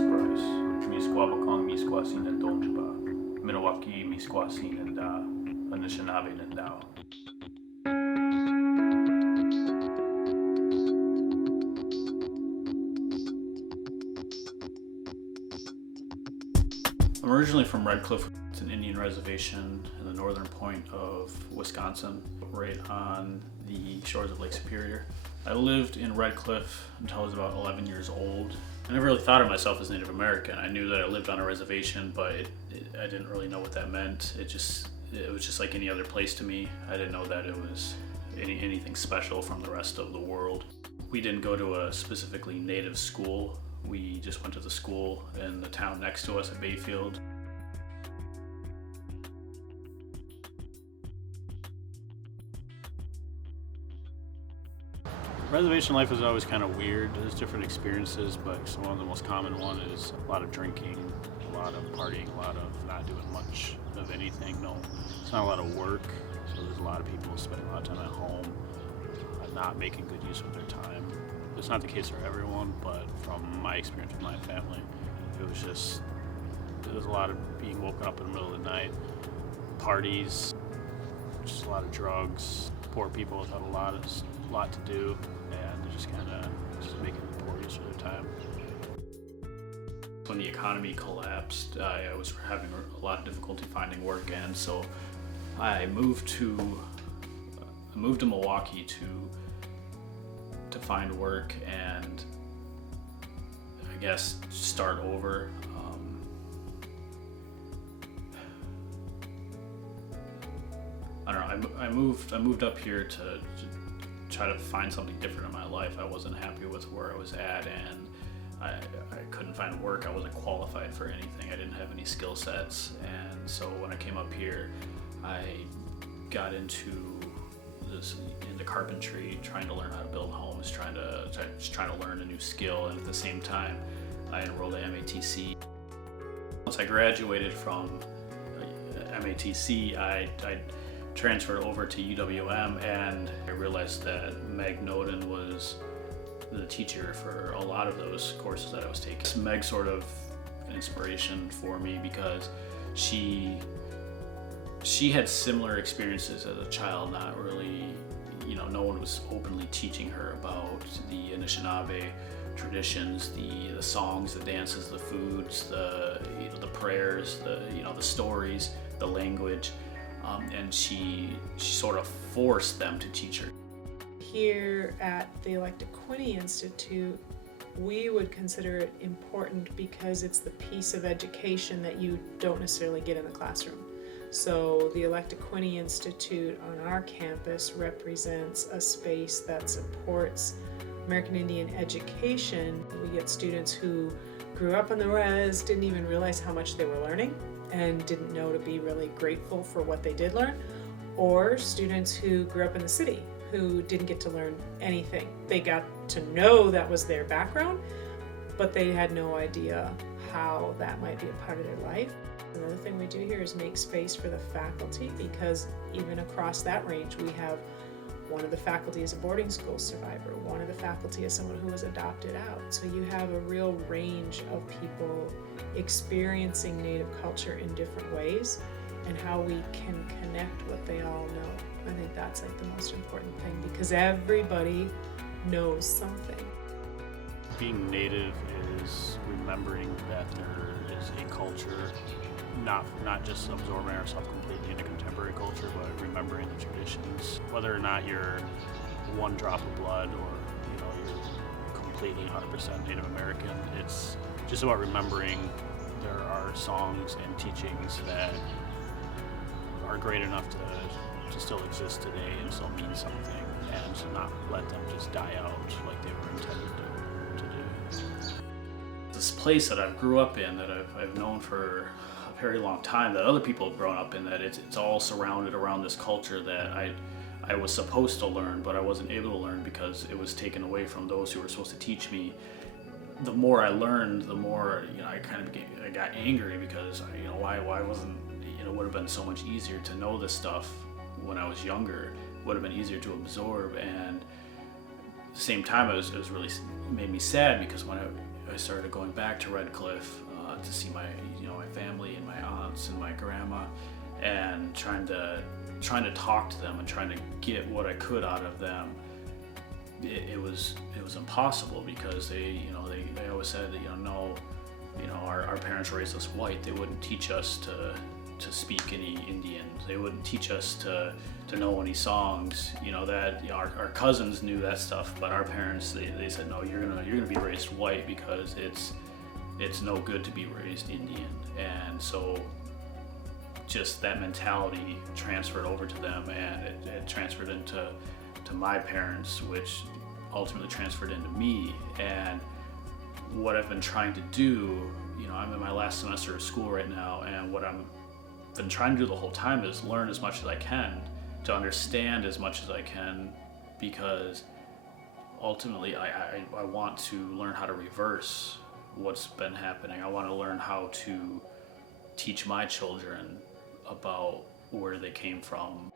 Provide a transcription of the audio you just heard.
Bryce. Misquabakong, Misquasin and Donjaba. Minawaki, Misquasin and Anishinaabe and Dao. I'm originally from Red Cliff. It's an Indian reservation in the northern point of Wisconsin, right on the shores of Lake Superior. I lived in Red Cliff until I was about 11 years old. I never really thought of myself as Native American. I knew that I lived on a reservation, but I didn't really know what that meant. It was just like any other place to me. I didn't know that it was anything special from the rest of the world. We didn't go to a specifically Native school. We just went to the school in the town next to us at Bayfield. Reservation life is always kind of weird. There's different experiences, but one of the most common one is a lot of drinking, a lot of partying, a lot of not doing much of anything. No, it's not a lot of work, so there's a lot of people spending a lot of time at home, not making good use of their time. It's not the case for everyone, but from my experience with my family, it was a lot of being woken up in the middle of the night, parties, just a lot of drugs, poor people without a lot to do, and just kind of making poor use of their time. When the economy collapsed, I was having a lot of difficulty finding work, and so I moved to Milwaukee to find work and I guess start over. I don't know. I moved up here to try to find something different in my life. I wasn't happy with where I was at, and I couldn't find work. I wasn't qualified for anything. I didn't have any skill sets, and so when I came up here, I got into carpentry, trying to learn how to build homes, trying to learn a new skill, and at the same time, I enrolled at MATC. Once I graduated from MATC, I transferred over to UWM, and I realized that Meg Noden was the teacher for a lot of those courses that I was taking. Meg's sort of an inspiration for me because she had similar experiences as a child, not really, no one was openly teaching her about the Anishinaabe traditions, the songs, the dances, the foods, the prayers, the stories, the language, and she sort of forced them to teach her. Here at the Anishinaabe Institute, we would consider it important because it's the piece of education that you don't necessarily get in the classroom. So the Anishinaabe Institute on our campus represents a space that supports American Indian education. We get students who grew up on the res, didn't even realize how much they were learning, and didn't know to be really grateful for what they did learn, or students who grew up in the city who didn't get to learn anything. They got to know that was their background, but they had no idea how that might be a part of their life. Another thing we do here is make space for the faculty, because even across that range, we have one of the faculty is a boarding school survivor, one of the faculty is someone who was adopted out. So you have a real range of people experiencing Native culture in different ways, and how we can connect what they all know. I think that's like the most important thing, because everybody knows something. Being Native is remembering that there is a culture, not just absorbing ourselves completely into contemporary culture, but remembering the traditions. Whether or not you're one drop of blood or you're completely 100% Native American, it's just about remembering there are songs and teachings that are great enough to still exist today and still mean something, and to not let them just die out like they were intended to do. This place that I grew up in, that I've known for a very long time, that other people have grown up in, that it's all surrounded around this culture that I was supposed to learn, but I wasn't able to learn because it was taken away from those who were supposed to teach me. The more I learned, the more I got angry, because why wasn't it would have been so much easier to know this stuff when I was younger. It would have been easier to absorb, and at the same time it was really made me sad, because when I I started going back to Red Cliff to see my family and my aunts and my grandma, and trying to talk to them and trying to get what I could out of them. It was impossible, because they always said that no, our parents raised us white. They wouldn't teach us to speak any Indian. They wouldn't teach us to know any songs. Our cousins knew that stuff, but our parents, they said, no, you're gonna be raised white, because it's no good to be raised Indian. And so just that mentality transferred over to them, and it transferred into my parents, which ultimately transferred into me. And what I've been trying to do, I'm in my last semester of school right now, and what I'm been trying to do the whole time is learn as much as I can, to understand as much as I can, because ultimately I want to learn how to reverse what's been happening. I want to learn how to teach my children about where they came from.